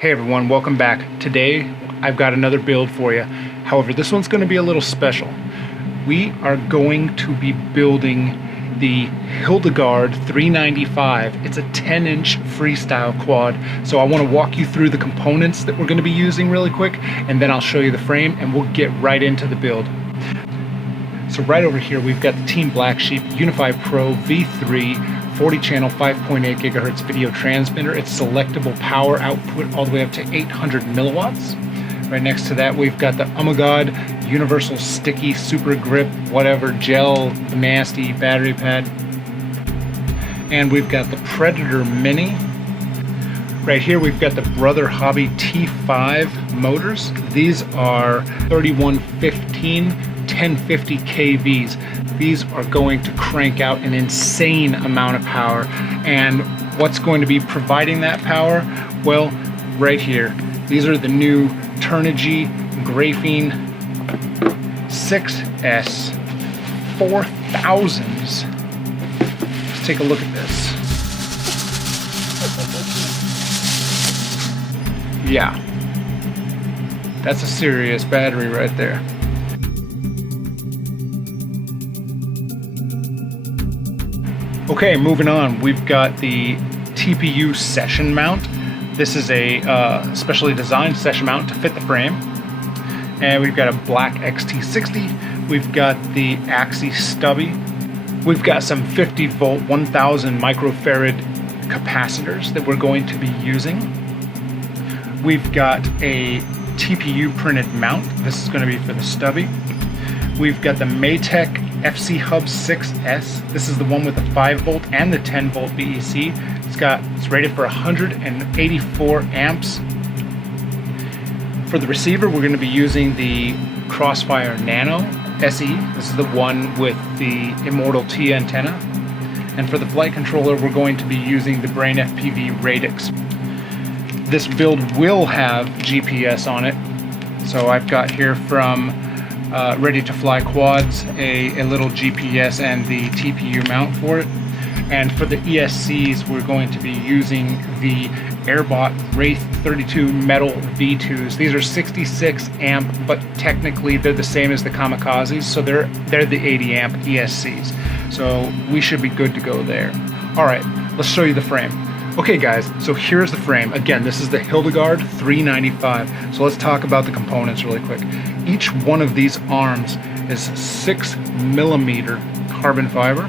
Hey everyone, welcome back. Today I've got another build for you. However, this one's going to be a little special. We are going to be building the Hildagard 395. It's a 10-inch freestyle quad. So I want to walk you through the components that we're going to be using really quick, and then I'll show you the frame and we'll get right into the build. So right over here we've got the Team Black Sheep Unify Pro V3 40 channel 5.8 gigahertz video transmitter. It's selectable power output all the way up to 800 milliwatts. Right next to that we've got the God universal sticky super grip whatever gel nasty battery pad, and we've got the Predator Mini. Right here we've got the Brother Hobby T5 motors. These are 3115 1050 kVs. These are going to crank out an insane amount of power. And what's going to be providing that power? Well, right here. These are the new Turnigy Graphene 6S 4000s. Let's take a look at this. Yeah, that's a serious battery right there. Okay, moving on, we've got the TPU session mount. This is a specially designed session mount to fit the frame. And we've got a black XT60. We've got the Axie stubby. We've got some 50 volt 1000 microfarad capacitors that we're going to be using. We've got a TPU printed mount. This is going to be for the stubby. We've got the Maytech FC Hub 6S. This is the one with the 5 volt and the 10 volt BEC. It's rated for 184 amps. For the receiver, we're going to be using the Crossfire Nano SE. This is the one with the Immortal T antenna. And for the flight controller, we're going to be using the Brain FPV Radix. This build will have GPS on it. So I've got here from Ready to Fly Quads a little GPS and the TPU mount for it. And for the ESCs, we're going to be using the Airbot Wraith 32 metal V2s. These are 66 amp, but technically they're the same as the Kamikazes, so they're the 80 amp ESCs. So we should be good to go there. All right, let's show you the frame. Okay guys, so here's the frame. Again, this is the Hildagard 395. So let's talk about the components really quick. Each one of these arms is 6mm carbon fiber.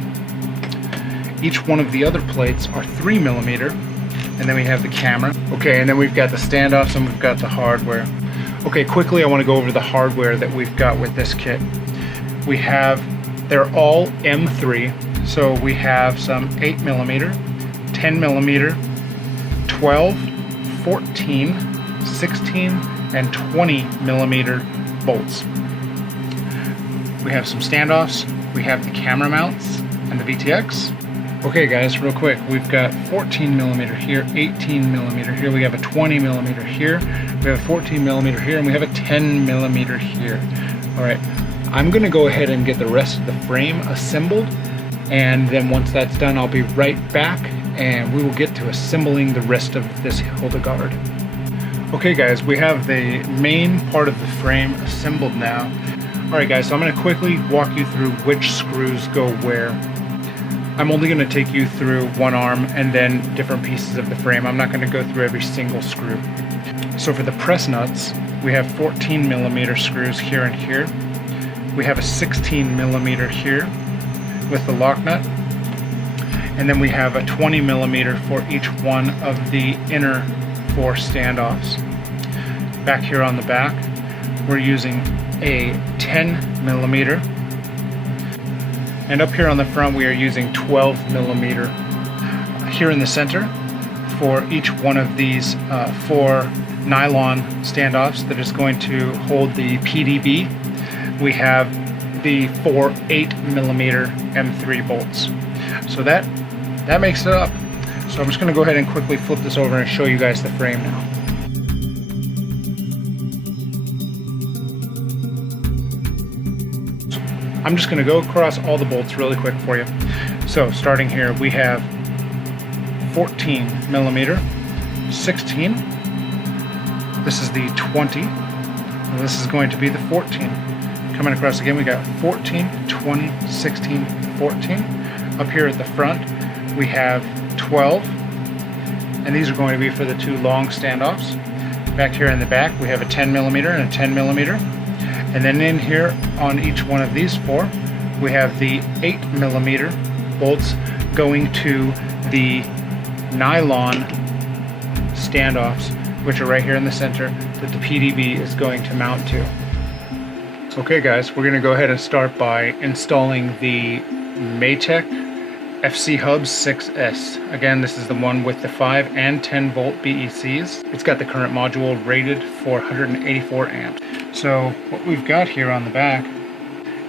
Each one of the other plates are 3mm. And then we have the camera. Okay, and then we've got the standoffs and we've got the hardware. Okay, quickly I want to go over the hardware that we've got with this kit. They're all M3. So we have some 8mm, 10mm, 12, 14, 16, and 20mm bolts. We have some standoffs, we have the camera mounts and the VTX. Okay guys, real quick, we've got 14mm here, 18mm here, we have a 20mm here, we have a 14mm here, and we have a 10mm here. Alright, I'm going to go ahead and get the rest of the frame assembled, and then once that's done I'll be right back and we will get to assembling the rest of this Hildagard. Okay guys, we have the main part of the frame assembled now. Alright guys, so I'm going to quickly walk you through which screws go where. I'm only going to take you through one arm and then different pieces of the frame. I'm not going to go through every single screw. So for the press nuts, we have 14mm screws here and here. We have a 16mm here with the lock nut. And then we have a 20mm for each one of the inner 4 standoffs. Back here on the back, we're using a 10mm. And up here on the front, we are using 12mm. Here in the center, for each one of these 4 nylon standoffs that is going to hold the PDB, we have the 4 8mm M3 bolts. So that makes it up. So I'm just going to go ahead and quickly flip this over and show you guys the frame now. I'm just going to go across all the bolts really quick for you. So starting here, we have 14mm, 16, This is the 20. And this is going to be the 14. Coming across again, we got 14, 20, 16, 14. Up here at the front, we have 12. And these are going to be for the 2 long standoffs. Back here in the back, we have a 10mm and a 10mm. And then in here on each one of these 4, we have the 8mm bolts going to the nylon standoffs, which are right here in the center, that the PDB is going to mount to. Okay guys, we're going to go ahead and start by installing the Maytech FC Hubs 6S. Again, this is the one with the 5 and 10 volt BECs. It's got the current module rated for 184 amps. So what we've got here on the back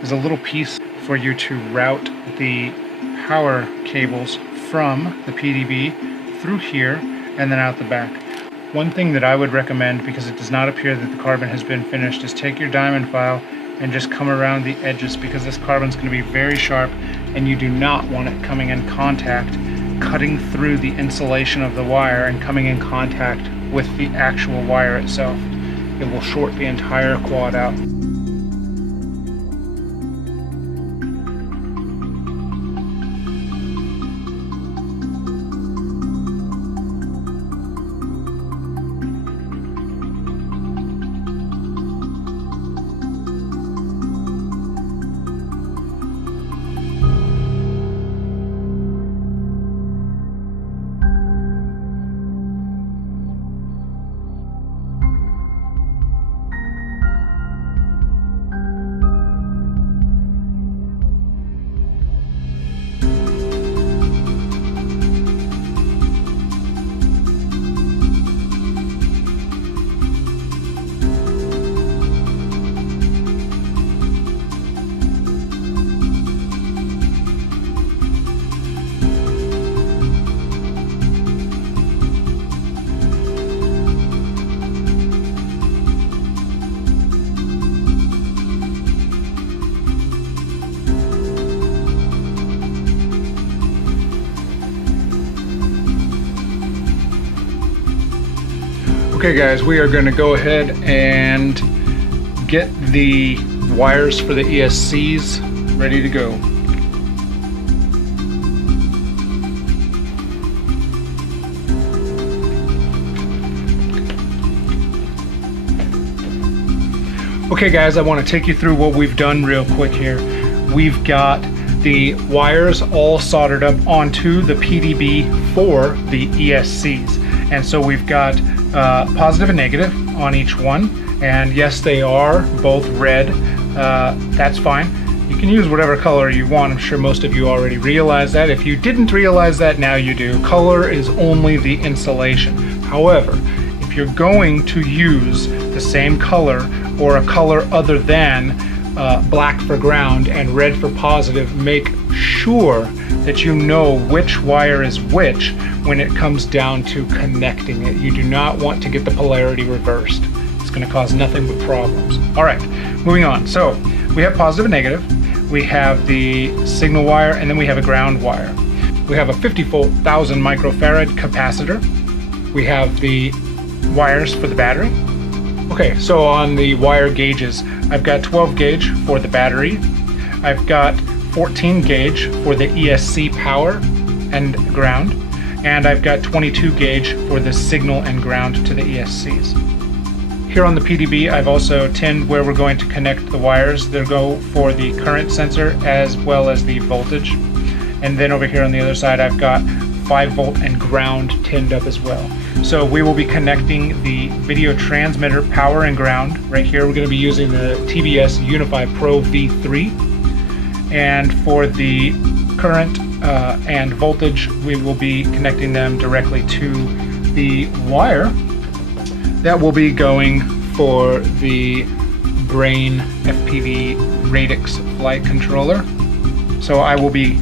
is a little piece for you to route the power cables from the PDB through here and then out the back. One thing that I would recommend, because it does not appear that the carbon has been finished, is take your diamond file and just come around the edges, because this carbon is going to be very sharp and you do not want it coming in contact, cutting through the insulation of the wire and coming in contact with the actual wire itself. It will short the entire quad out. Okay guys, we are going to go ahead and get the wires for the ESCs ready to go. Okay guys, I want to take you through what we've done real quick here. We've got the wires all soldered up onto the PDB for the ESCs. And so we've got positive and negative on each one, and yes, they are both red. That's fine. You can use whatever color you want. I'm sure most of you already realize that. If you didn't realize that, now you do. Color is only the insulation. However, if you're going to use the same color or a color other than black for ground and red for positive, make sure that you know which wire is which when it comes down to connecting it. You do not want to get the polarity reversed. It's going to cause nothing but problems. All right, moving on. So we have positive and negative. We have the signal wire, and then we have a ground wire. We have a 50,000 microfarad capacitor. We have the wires for the battery. Okay, so on the wire gauges, I've got 12 gauge for the battery. I've got 14 gauge for the ESC power and ground. And I've got 22 gauge for the signal and ground to the ESCs. Here on the PDB, I've also tinned where we're going to connect the wires. They'll go for the current sensor as well as the voltage. And then over here on the other side, I've got 5 volt and ground tinned up as well. So we will be connecting the video transmitter power and ground. Right here, we're going to be using the TBS Unify Pro V3. And for the current and voltage, we will be connecting them directly to the wire that will be going for the Brain FPV Radix flight controller. So I will be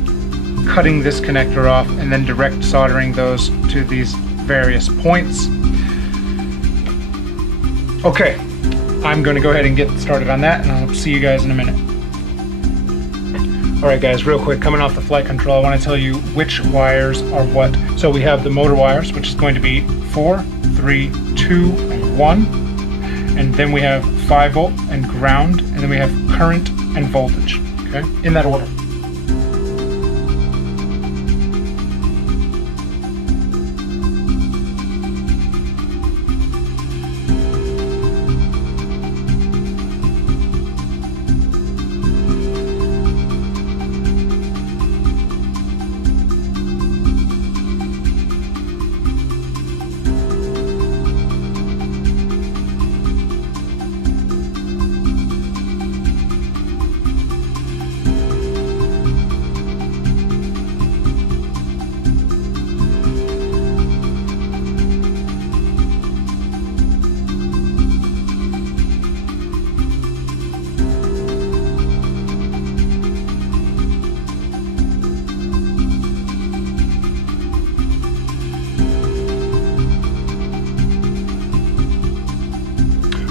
cutting this connector off and then direct soldering those to these various points. Okay, I'm going to go ahead and get started on that, and I'll see you guys in a minute. Alright guys, real quick, coming off the flight control, I want to tell you which wires are what. So we have the motor wires, which is going to be 4, 3, 2, and 1. and then we have 5 volt and ground, and then we have current and voltage, okay, in that order.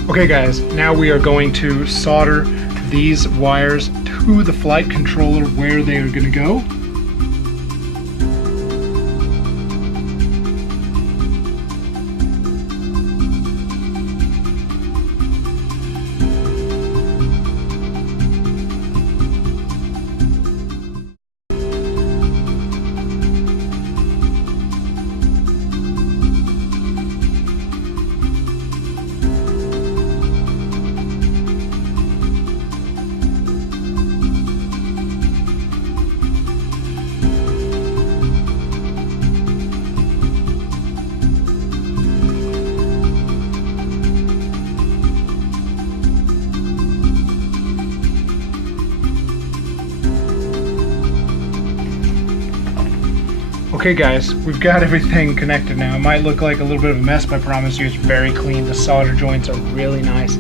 Okay guys, now we are going to solder these wires to the flight controller where they are going to go. Okay guys, we've got everything connected now. It might look like a little bit of a mess, but I promise you it's very clean. The solder joints are really nice.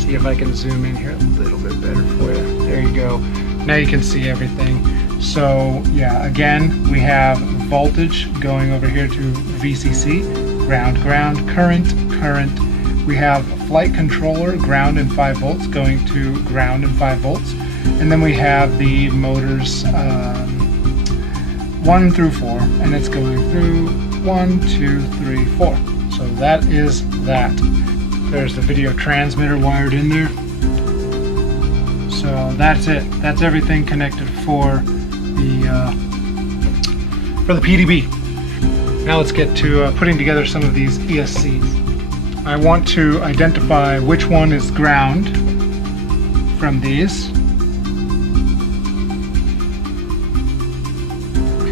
See if I can zoom in here a little bit better for you. There you go. Now you can see everything. So yeah, again, we have voltage going over here to VCC, ground, current. We have flight controller, ground and 5 volts going to ground and 5 volts. And then we have the motors 1 through 4, and it's going through 1, 2, 3, 4. So that is that. There's the video transmitter wired in there. So that's it. That's everything connected for the PDB. Now let's get to putting together some of these ESCs. I want to identify which one is ground from these.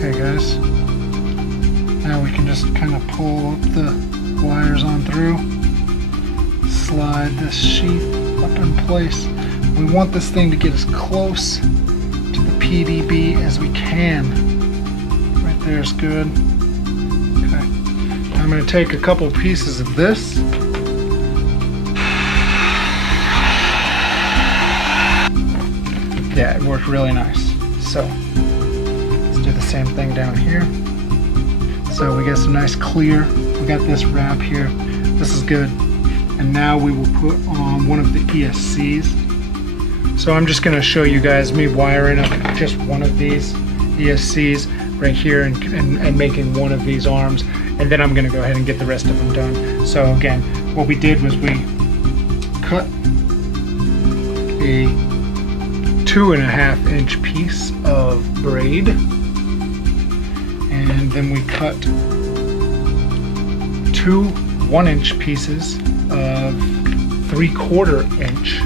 Okay guys, now we can just kind of pull up the wires on through, slide this sheath up in place. We want this thing to get as close to the PDB as we can. Right there is good. Okay, I'm going to take a couple pieces of this. Yeah, it worked really nice. So do the same thing down here. So we got some nice clear. We got this wrap here. This is good. And now we will put on one of the ESCs. So I'm just going to show you guys me wiring up just one of these ESCs right here and making one of these arms. And then I'm going to go ahead and get the rest of them done. So again, what we did was we cut a 2.5 inch piece of braid. And then we cut 2 1-inch pieces of 3/4 inch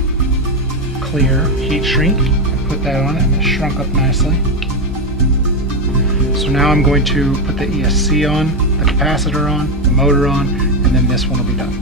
clear heat shrink and put that on, and it shrunk up nicely. So now I'm going to put the ESC on, the capacitor on, the motor on, and then this one will be done.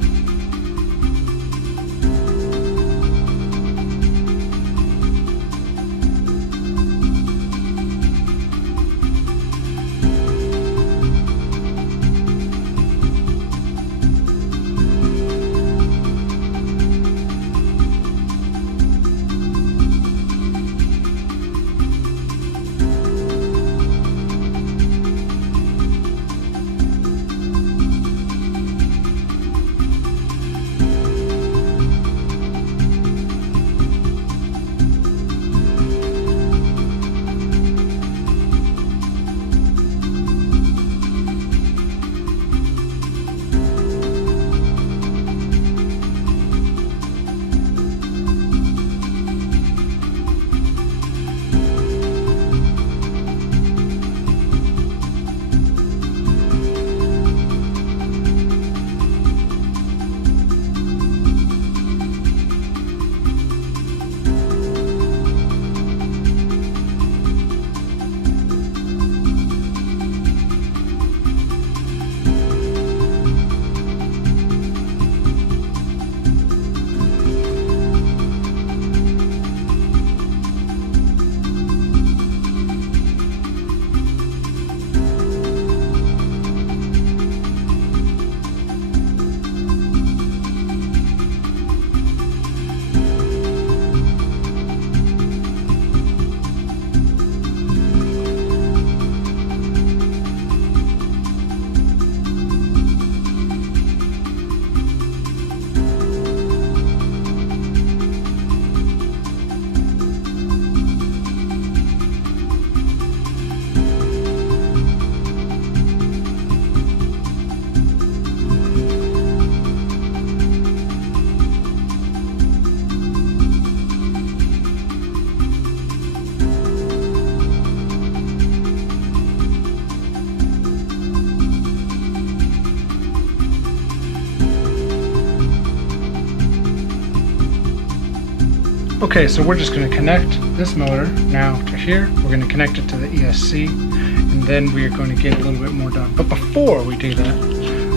Okay, so we're just going to connect this motor now to here. We're going to connect it to the ESC, and then we are going to get a little bit more done. But before we do that,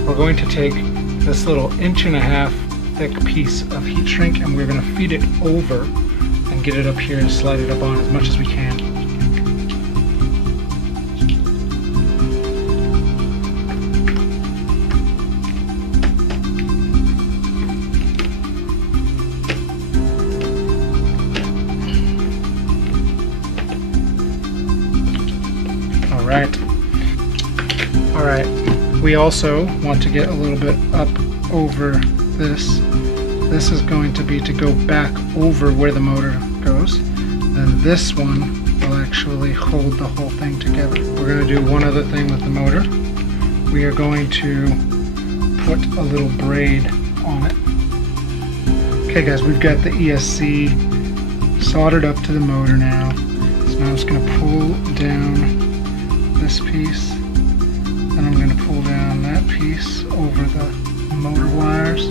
we're going to take this little 1.5 inch thick piece of heat shrink, and we're going to feed it over and get it up here and slide it up on as much as we can. Alright, we also want to get a little bit up over this. This is going to be to go back over where the motor goes. Then this one will actually hold the whole thing together. We're going to do one other thing with the motor. We are going to put a little braid on it. Okay guys, we've got the ESC soldered up to the motor now. So now I'm just going to pull down this piece, then I'm going to pull down that piece over the motor wires.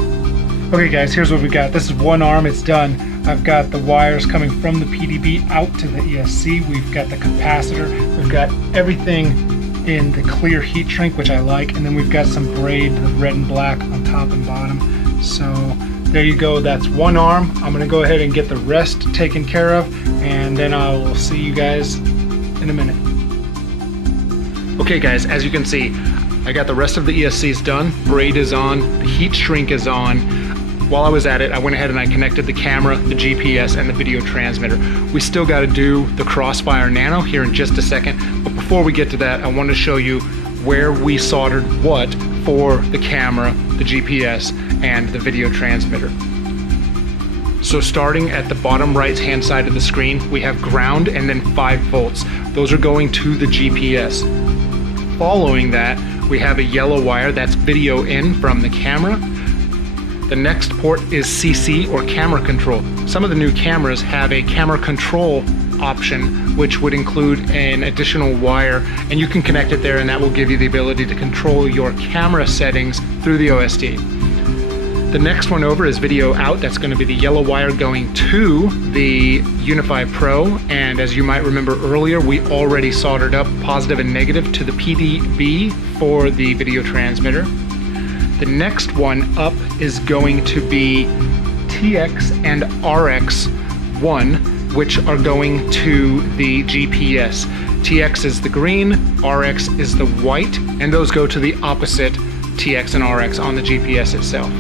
Okay guys, here's what we got. This is one arm, it's done. I've got the wires coming from the PDB out to the ESC. We've got the capacitor. We've got everything in the clear heat shrink, which I like, and then we've got some braid, the red and black on top and bottom. So there you go, that's one arm. I'm going to go ahead and get the rest taken care of, and then I will see you guys in a minute. Okay guys, as you can see, I got the rest of the ESCs done. Braid is on, the heat shrink is on. While I was at it, I went ahead and I connected the camera, the GPS, and the video transmitter. We still got to do the Crossfire Nano here in just a second, but before we get to that, I want to show you where we soldered what for the camera, the GPS, and the video transmitter. So starting at the bottom right hand side of the screen, we have ground and then 5 volts. Those are going to the GPS. Following that, we have a yellow wire that's video in from the camera. The next port is CC, or camera control. Some of the new cameras have a camera control option, which would include an additional wire, and you can connect it there, and that will give you the ability to control your camera settings through the OSD. The next one over is video out. That's going to be the yellow wire going to the Unify Pro, and as you might remember earlier, we already soldered up positive and negative to the PDB for the video transmitter. The next one up is going to be TX and RX1, which are going to the GPS. TX is the green, RX is the white, and those go to the opposite TX and RX on the GPS itself.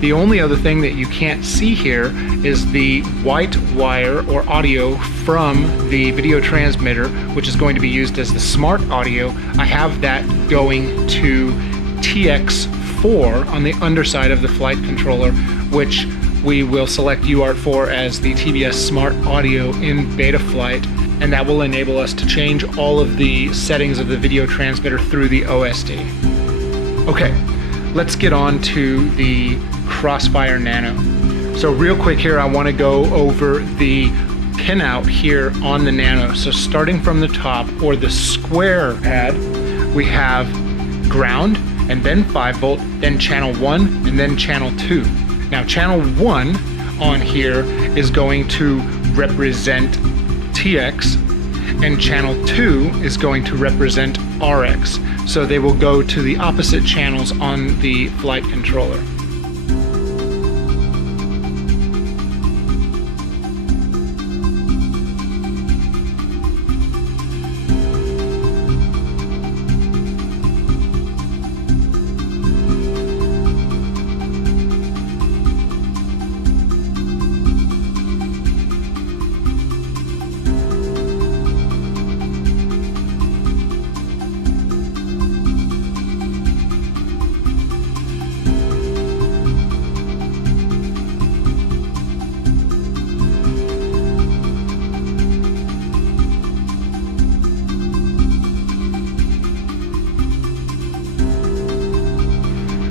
The only other thing that you can't see here is the white wire or audio from the video transmitter, which is going to be used as the smart audio. I have that going to TX4 on the underside of the flight controller, which we will select UART for as the TBS smart audio in Betaflight, and that will enable us to change all of the settings of the video transmitter through the OSD. Okay, let's get on to the Crossfire Nano. So real quick here, I want to go over the pinout here on the Nano. So starting from the top, or the square pad, we have ground, and then 5 volt, then channel 1, and then channel 2. Now channel 1 on here is going to represent TX, and channel 2 is going to represent RX. So they will go to the opposite channels on the flight controller.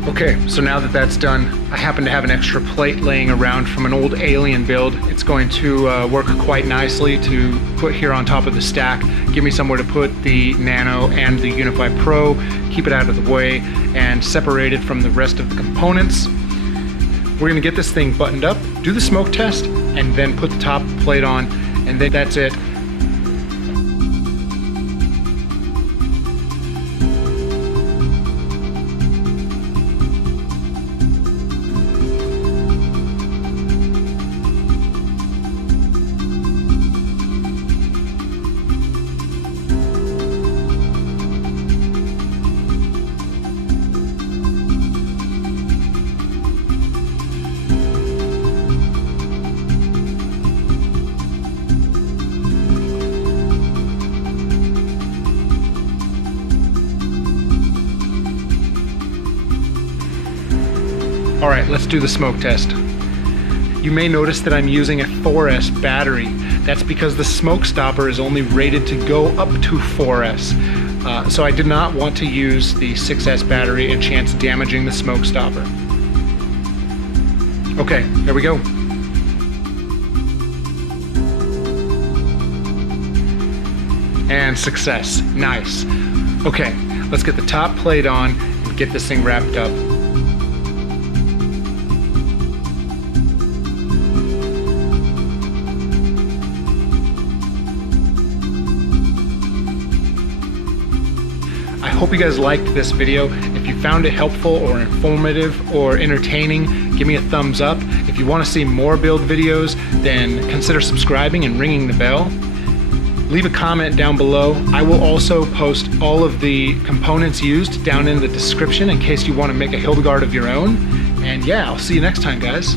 Okay, so now that that's done, I happen to have an extra plate laying around from an old Alien build. It's going to work quite nicely to put here on top of the stack, give me somewhere to put the Nano and the Unify Pro, keep it out of the way, and separate it from the rest of the components. We're gonna get this thing buttoned up, do the smoke test, and then put the top plate on, and then that's it. All right, let's do the smoke test. You may notice that I'm using a 4S battery. That's because the smoke stopper is only rated to go up to 4S. So I did not want to use the 6S battery and chance damaging the smoke stopper. Okay, there we go. And success, nice. Okay, let's get the top plate on and get this thing wrapped up. I hope you guys liked this video. If you found it helpful or informative or entertaining, give me a thumbs up. If you want to see more build videos, then consider subscribing and ringing the bell. Leave a comment down below. I will also post all of the components used down in the description in case you want to make a Hildagard of your own. And yeah, I'll see you next time, guys.